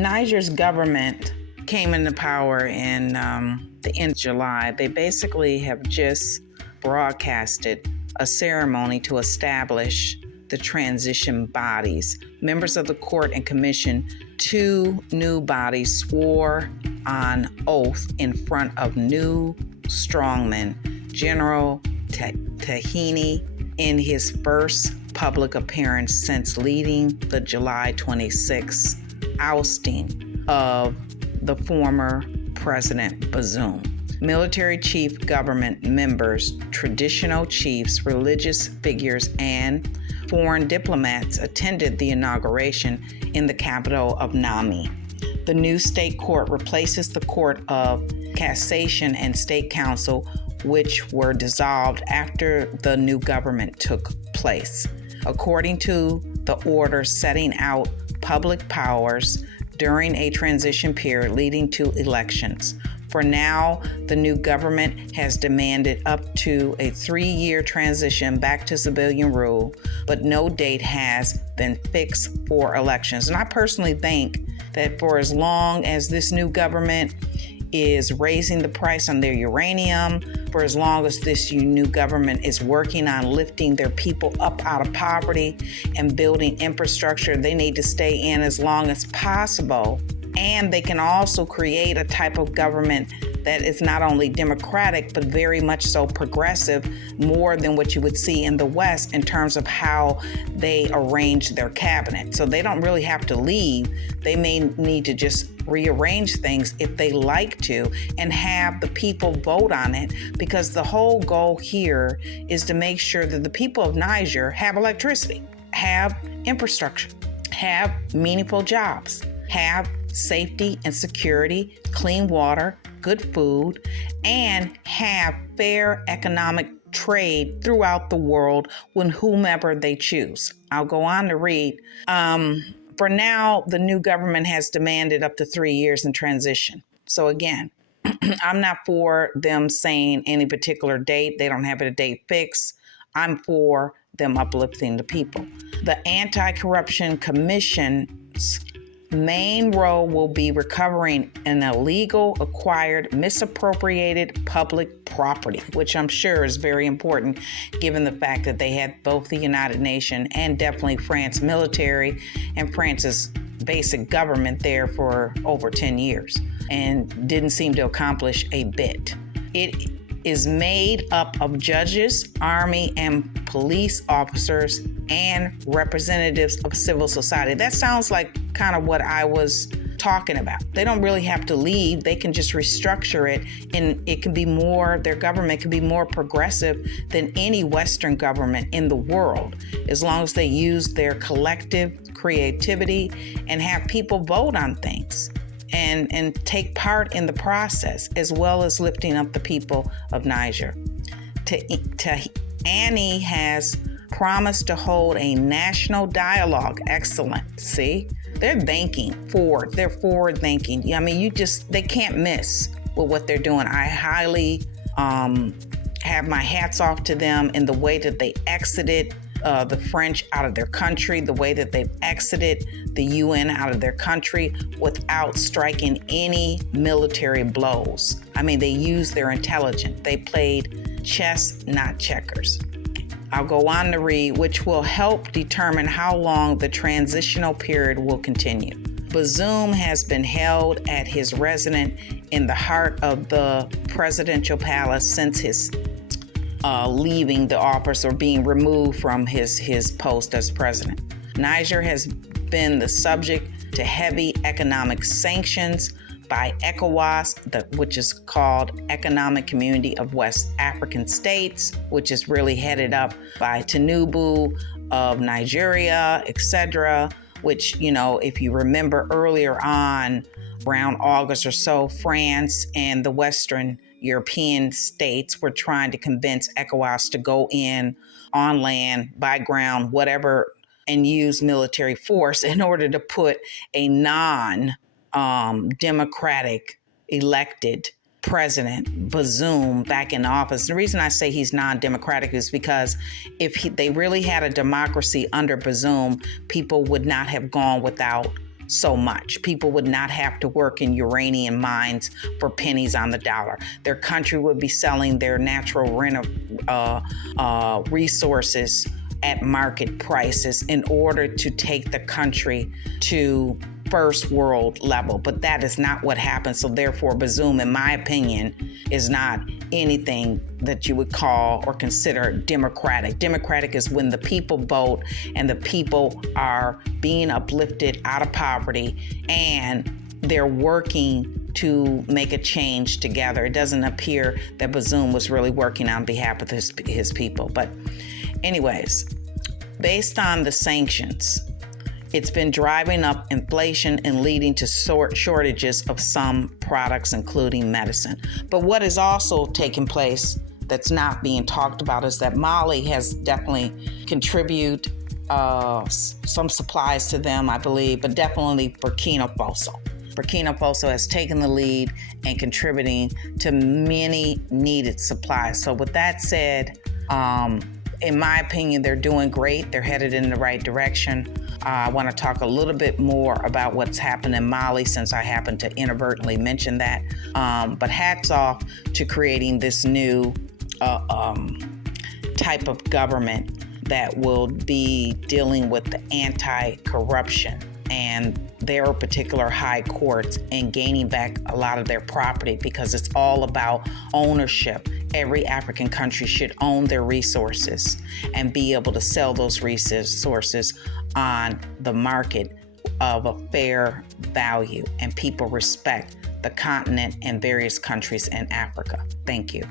Niger's government came into power in the end of July. They basically have just broadcasted a ceremony to establish the transition bodies. Members of the court and commission, two new bodies swore on oath in front of new strongman, General Tchiani, in his first public appearance since leading the July 26 ousting of the former President Bazoum. Military chief, government members, traditional chiefs, religious figures, and foreign diplomats attended the inauguration in the capital of Niamey. The new state court replaces the Court of Cassation and State Council, which were dissolved after the new government took place. According to the order setting out public powers during a transition period leading to elections. For now, the new government has demanded up to a 3-year transition back to civilian rule, but no date has been fixed for elections. And I personally think that for as long as this new government is raising the price on their uranium, for as long as this new government is working on lifting their people up out of poverty and building infrastructure, they need to stay in as long as possible. And they can also create a type of government that is not only democratic, but very much so progressive, more than what you would see in the West in terms of how they arrange their cabinet. So they don't really have to leave. They may need to just rearrange things if they like to and have the people vote on it, because the whole goal here is to make sure that the people of Niger have electricity, have infrastructure, have meaningful jobs, have safety and security, clean water, good food, and have fair economic trade throughout the world with whomever they choose. I'll go on to read. For now, the new government has demanded up to 3 years in transition. So again, I'm not for them saying any particular date. They don't have a date fixed. I'm for them uplifting the people. The Anti-Corruption Commission's main role will be recovering an illegal, acquired, misappropriated public property, which I'm sure is very important given the fact that they had both the United Nations and definitely France military and France's basic government there for over 10 years and didn't seem to accomplish a bit. It is made up of judges, army, and police officers, and representatives of civil society. That sounds like kind of what I was talking about. They don't really have to leave. They can just restructure it, and it can be more, their government can be more progressive than any Western government in the world, as long as they use their collective creativity and have people vote on things and take part in the process, as well as lifting up the people of Niger. Tchiani has promised to hold a national dialogue. Excellent. See, they're thinking forward. They're forward thinking. I mean, they can't miss with what they're doing. I highly have my hats off to them in the way that they exited the French out of their country, the way that they've exited the UN out of their country without striking any military blows. I mean, they used their intelligence. They played chess, not checkers. I'll go on to read, which will help determine how long the transitional period will continue. Bazoum has been held at his residence in the heart of the presidential palace since his leaving the office or being removed from his post as president. Niger has been the subject to heavy economic sanctions by ECOWAS, which is called Economic Community of West African States, which is really headed up by Tinubu of Nigeria, etc., which, if you remember earlier on, around August or so, France and the Western European states were trying to convince ECOWAS to go in on land, by ground, whatever, and use military force in order to put a non-democratic elected President Bazoum back in office. The reason I say he's non-democratic is because if they really had a democracy under Bazoum, people would not have gone without so much. People would not have to work in uranium mines for pennies on the dollar. Their country would be selling their natural resources at market prices in order to take the country to first world level. But that is not what happened. So therefore, Bazoum, in my opinion, is not anything that you would call or consider democratic. Democratic is when the people vote and the people are being uplifted out of poverty and they're working to make a change together. It doesn't appear that Bazoum was really working on behalf of his people. But anyways, based on the sanctions, it's been driving up inflation and leading to shortages of some products, including medicine. But what is also taking place that's not being talked about is that Mali has definitely contributed some supplies to them, I believe, but definitely Burkina Faso. Burkina Faso has taken the lead and contributing to many needed supplies. So with that said, in my opinion, they're doing great. They're headed in the right direction. I want to talk a little bit more about what's happened in Mali since I happened to inadvertently mention that. But hats off to creating this new type of government that will be dealing with the anti-corruption and their particular high courts and gaining back a lot of their property, because it's all about ownership. Every African country should own their resources and be able to sell those resources on the market of a fair value, and people respect the continent and various countries in Africa. Thank you.